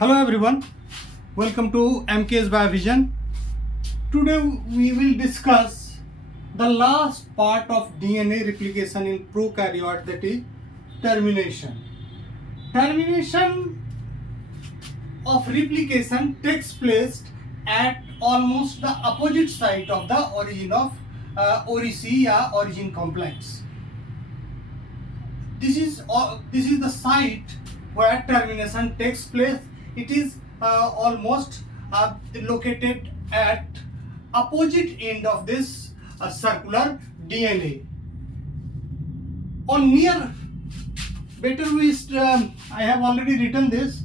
Hello everyone, welcome to MK's Biovision. Today we will discuss the last part of DNA replication in prokaryote, that is termination. Termination of replication takes place at almost the opposite side of the origin of origin complex. This is the site where termination takes place. It is almost located at opposite end of this circular DNA. On near, I have already written this.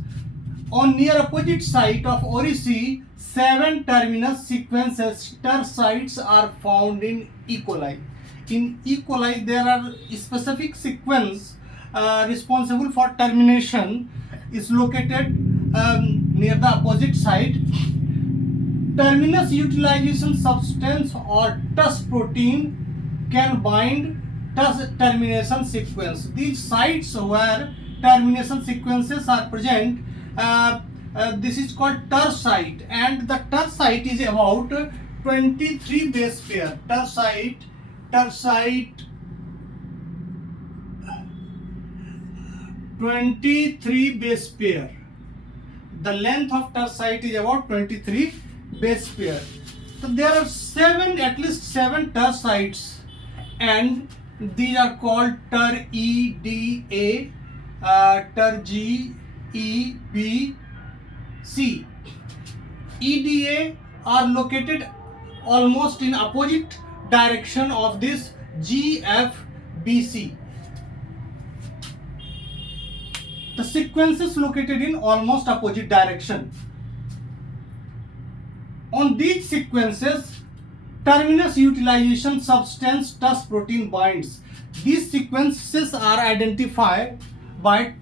On near opposite site of ORIC, 7 terminus sequences stir sites are found in E. coli. In E. coli, there are specific sequence responsible for termination is located near the opposite site. Terminus utilization substance or TUS protein can bind TUS termination sequence. These sites where termination sequences are present, this is called TUS site, and the TUS site is about 23 base pair. TUS site 23 base pair. The length of TUS site is about 23 base pair. So there are at least 7 TUS sites, and these are called TUR E, D, A, TUR G, E, B, C. EDA are located almost in opposite direction of this GFBC. The sequences located in almost opposite direction. On these sequences, terminus utilization substance TUS protein binds. These sequences are identified by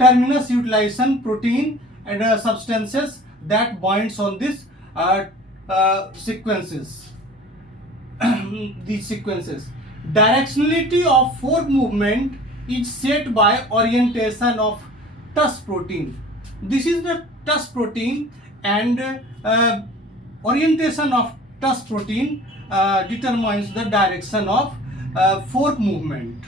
terminus utilization protein and substances that binds on this sequences. These sequences. Directionality of fork movement is set by orientation of TUS protein. This is the TUS protein, and orientation of TUS protein determines the direction of fork movement.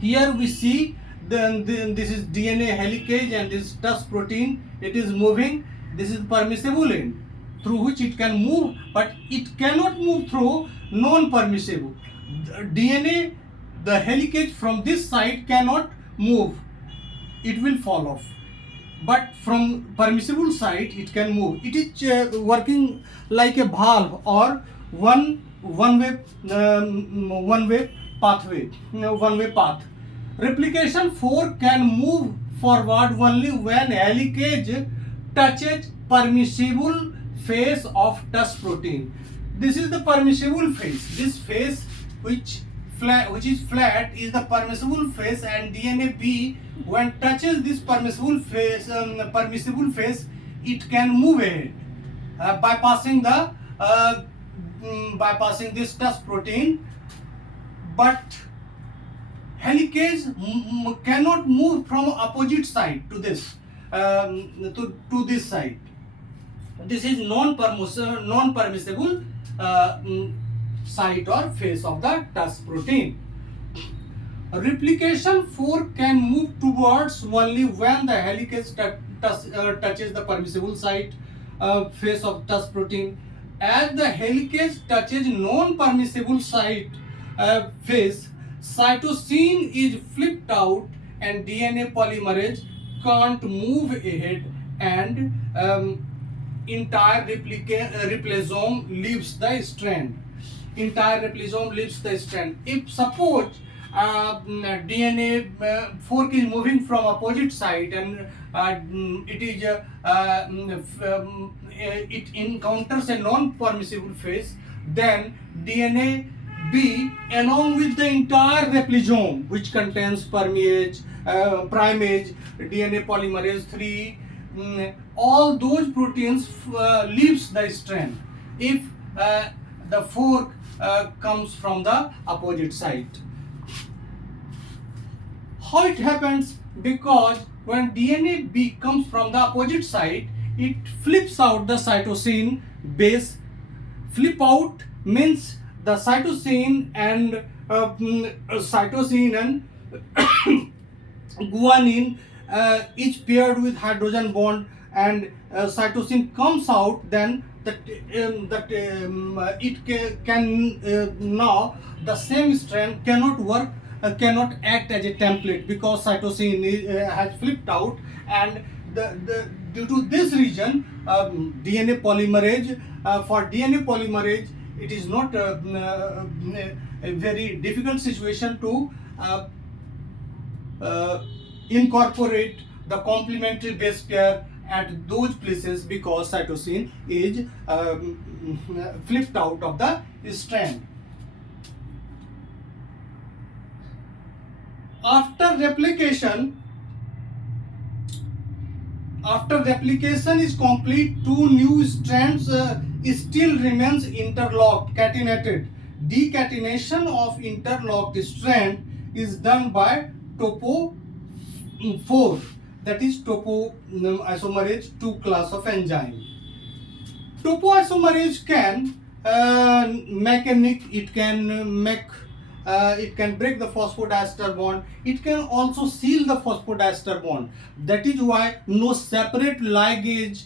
Here we see this is DNA helicase, and this TUS protein, it is moving. This is permissible end through which it can move, but it cannot move through non-permissible. DNA, the helicase from this side cannot move, it will fall off. But from permissible side it can move. It is working like a valve or one way path. Replication fork can move forward only when helicase touches permissible phase of TUS protein. This is the permissible phase. This phase which is flat is the permissible phase, and DNA B, when touches this permissible phase, it can move ahead bypassing this TUS protein. But helicase cannot move from opposite side to this to this side. This is non-permissible site or phase of the TUS protein. Replication fork can move towards only when the helicase touches the permissible site phase of TUS protein. As the helicase touches non-permissible site phase, cytosine is flipped out and DNA polymerase can't move ahead, and entire replisome leaves the strand. If suppose DNA fork is moving from opposite side, and it encounters a non-permissible phase, then DNA B, along with the entire replisome, which contains primase, DNA polymerase 3, all those proteins leaves the strand if the fork comes from the opposite side. How it happens? Because when DNA comes from the opposite side, it flips out the cytosine base. Flip out means the cytosine and guanine each paired with hydrogen bond, and cytosine comes out, then it can now the same strand cannot work, cannot act as a template because cytosine has flipped out, and due to this reason DNA polymerase, for DNA polymerase it is not a very difficult situation to incorporate the complementary base pair at those places because cytosine is flipped out of the strand. After replication is complete, two new strands still remains interlocked, catenated. Decatenation of interlocked strand is done by topo 4, that is topoisomerase 2 class of enzyme. Topoisomerase can it can break the phosphodiester bond. It can also seal the phosphodiester bond. That is why no separate ligase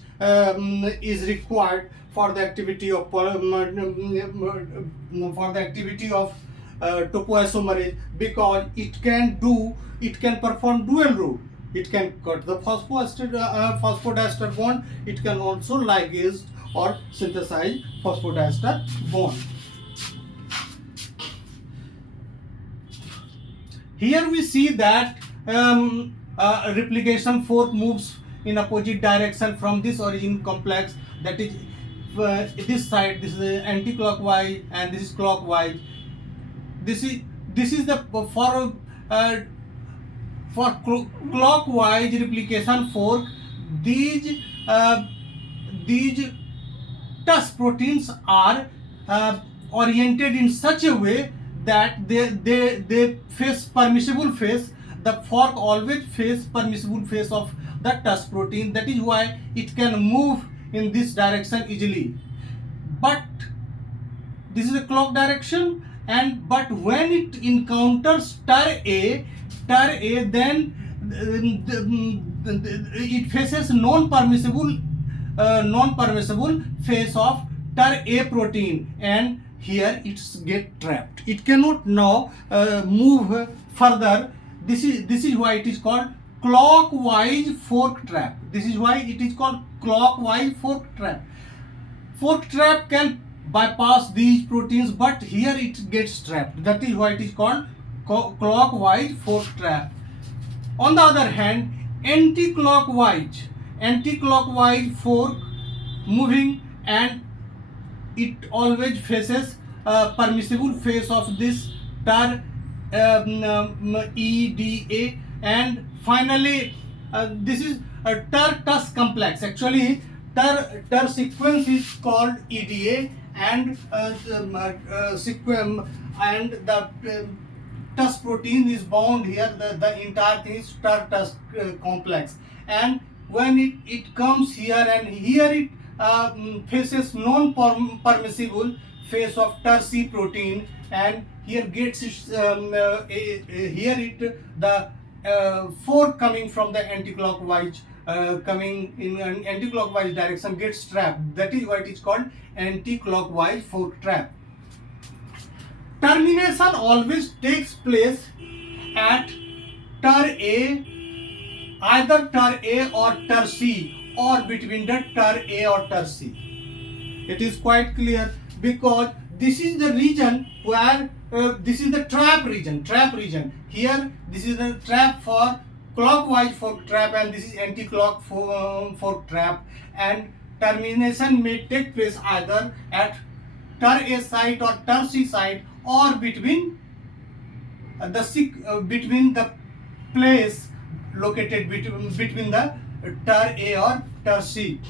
is required for the activity of topoisomerase, because it can perform dual role. It can cut the phosphodiester bond. It can also ligase or synthesize phosphodiester bond. Here we see that replication fork moves in opposite direction from this origin complex, that is this side. This is anti-clockwise and this is clockwise. This is the for clockwise replication fork. These TUS proteins are oriented in such a way that they face permissible phase. The fork always face permissible phase of the TUS protein. That is why it can move in this direction easily. But this is a clock direction, but when it encounters TUR-A, then it faces non-permissible phase of TUR-A protein, and here it gets trapped. It cannot now move further. This is why it is called clockwise fork trap. This is why it is called clockwise fork trap. Fork trap can bypass these proteins, but here it gets trapped. That is why it is called clockwise fork trap. On the other hand, anti-clockwise fork moving, and it always faces permissible phase of this TUR EDA, and finally this is a TUR-TUS complex. Actually TUR sequence is called EDA, and the TUS protein is bound here. The entire thing is TUR-TUS complex, and when it comes here, and here it faces non-permissible phase of TUR-C protein, and here gets the fork coming from the anti-clockwise coming in an anti-clockwise direction gets trapped. That is why it is called anti-clockwise fork trap. Termination always takes place at TUR-A, either TUR-A or TUR-C, or between the TUR-A or TUR-C. It is quite clear, because this is the region where this is the trap region. Here this is the trap for clockwise fork trap, and this is anti-clock fork trap, and termination may take place either at TUR-A site or TUR-C site, or between the place located between the TUR-A or TUR-C.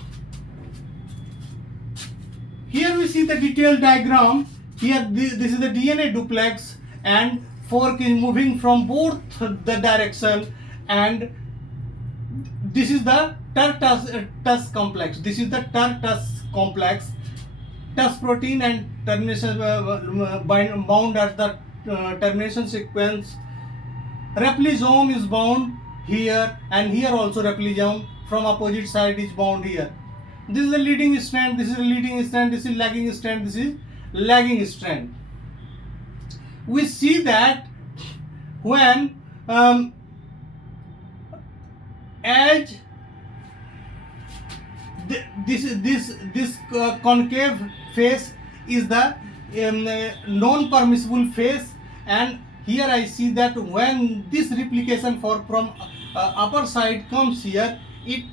Here we see the detailed diagram. Here this is the DNA duplex, and fork is moving from both the direction, and this is the TUS complex. This is the TUS complex. TUS protein and termination bound at the termination sequence. Replisome is bound here, and here also replisome from opposite side is bound here. This is the leading strand, this is the leading strand, this is lagging strand, this is lagging strand. We see that when as this concave face is the non-permissible face, and here I see that when this replication from upper side comes here, it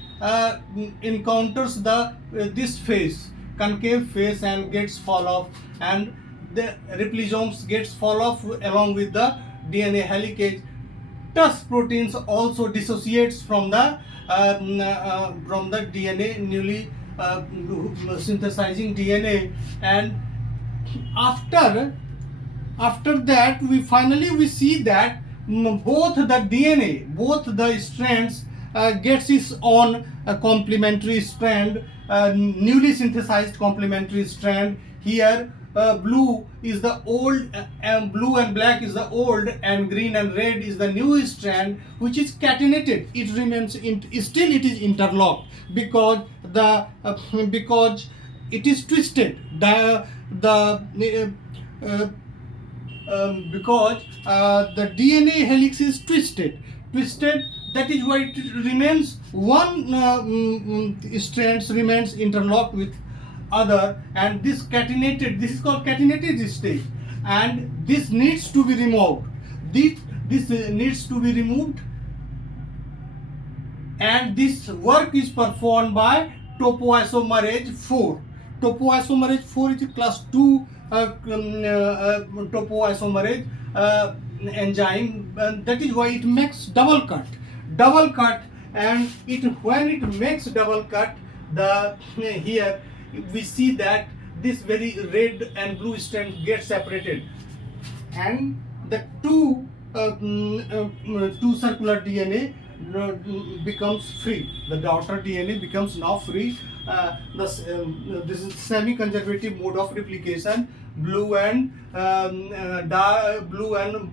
encounters the this face, concave face, and gets fall off, and the replisomes gets fall off along with the DNA helicase. TUS proteins also dissociates from the DNA, newly synthesizing DNA, and after that we finally see that both the DNA, both the strands gets its own complementary strand, newly synthesized complementary strand. Here blue is the old, blue and black is the old, and green and red is the new strand, which is catenated. It remains still it is interlocked because because it is twisted. Because the DNA helix is twisted. That is why it remains one strands remains interlocked with other, and this catenated, this is called catenated state, and this needs to be removed. This needs to be removed, and this work is performed by topoisomerase 4. Topoisomerase 4 is a class 2 topoisomerase enzyme, and that is why it makes double cut, and when it makes double cut, here we see that this very red and blue strand get separated, and the two circular DNA becomes free. The daughter DNA becomes now free. This is semi-conservative mode of replication. Blue and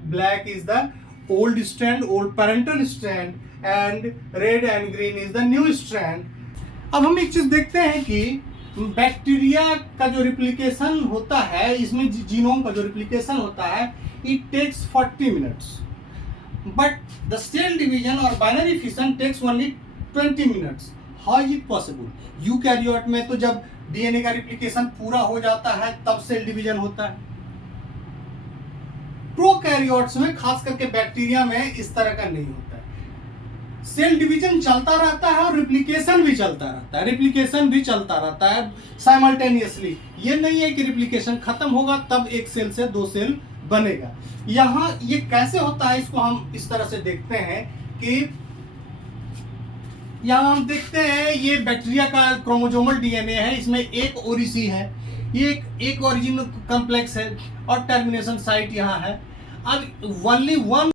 black is the old strand, old parental strand, and red and green is the new strand. अब हम एक चीज देखते हैं कि bacteria का जो replication होता है, इसमें जीनोम का जो रिप्लिकेशन होता है, it takes 40 minutes, but the cell division or binary fission takes only 20 minutes. How is it possible? Eukaryote में तो जब डीएनए का रिप्लिकेशन पूरा हो जाता है तब सेल डिवीजन होता है. प्रोकैरियोट्स में, खास करके बैक्टीरिया में, इस तरह का नहीं होता है. सेल डिवीजन चलता रहता है और रिप्लिकेशन भी चलता रहता है साइमल्टेनियसली. ये नहीं है कि रिप्लिकेशन खत्म होगा तब एक सेल से दो सेल बनेगा. यहाँ ये कैसे होता है, इसको हम इस तरह से देखते हैं कि यहाँ हम देखते हैं ये बैक्टीरिया का क्रोमोसोमल डीएनए है. इसमें एक ओरिसी है, ये एक ओरिजिन कॉम्प्लेक्स है, और टर्मिनेशन साइट यहाँ है. अब ओनली वन